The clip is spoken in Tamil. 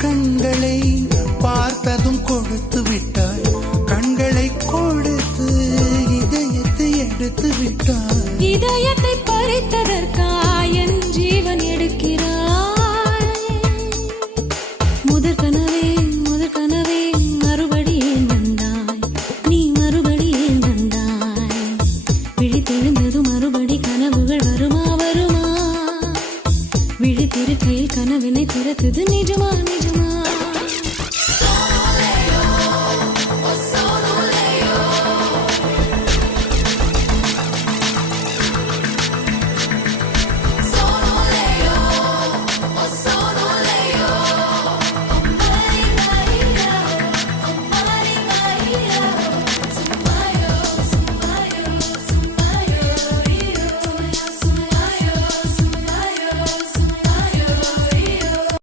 கண்களை பார்த்ததும் கொடுத்து விட்டாய், கண்களை கொடுத்து இதயத்தை எடுத்து விட்டாய். இதயத்தை பறித்ததற்காய் என் ஜீவன் எடுக்கிறாய். முதற் கனவே மறுபடியும் வந்தாய், நீ மறுபடியும் வந்தாய். விழித்தெழுந்தது மறுபடி கனவுகள் வருமா வருமா? விழித்திருக்கையில் கனவினை திறத்தது நிஜமா நிஜமா?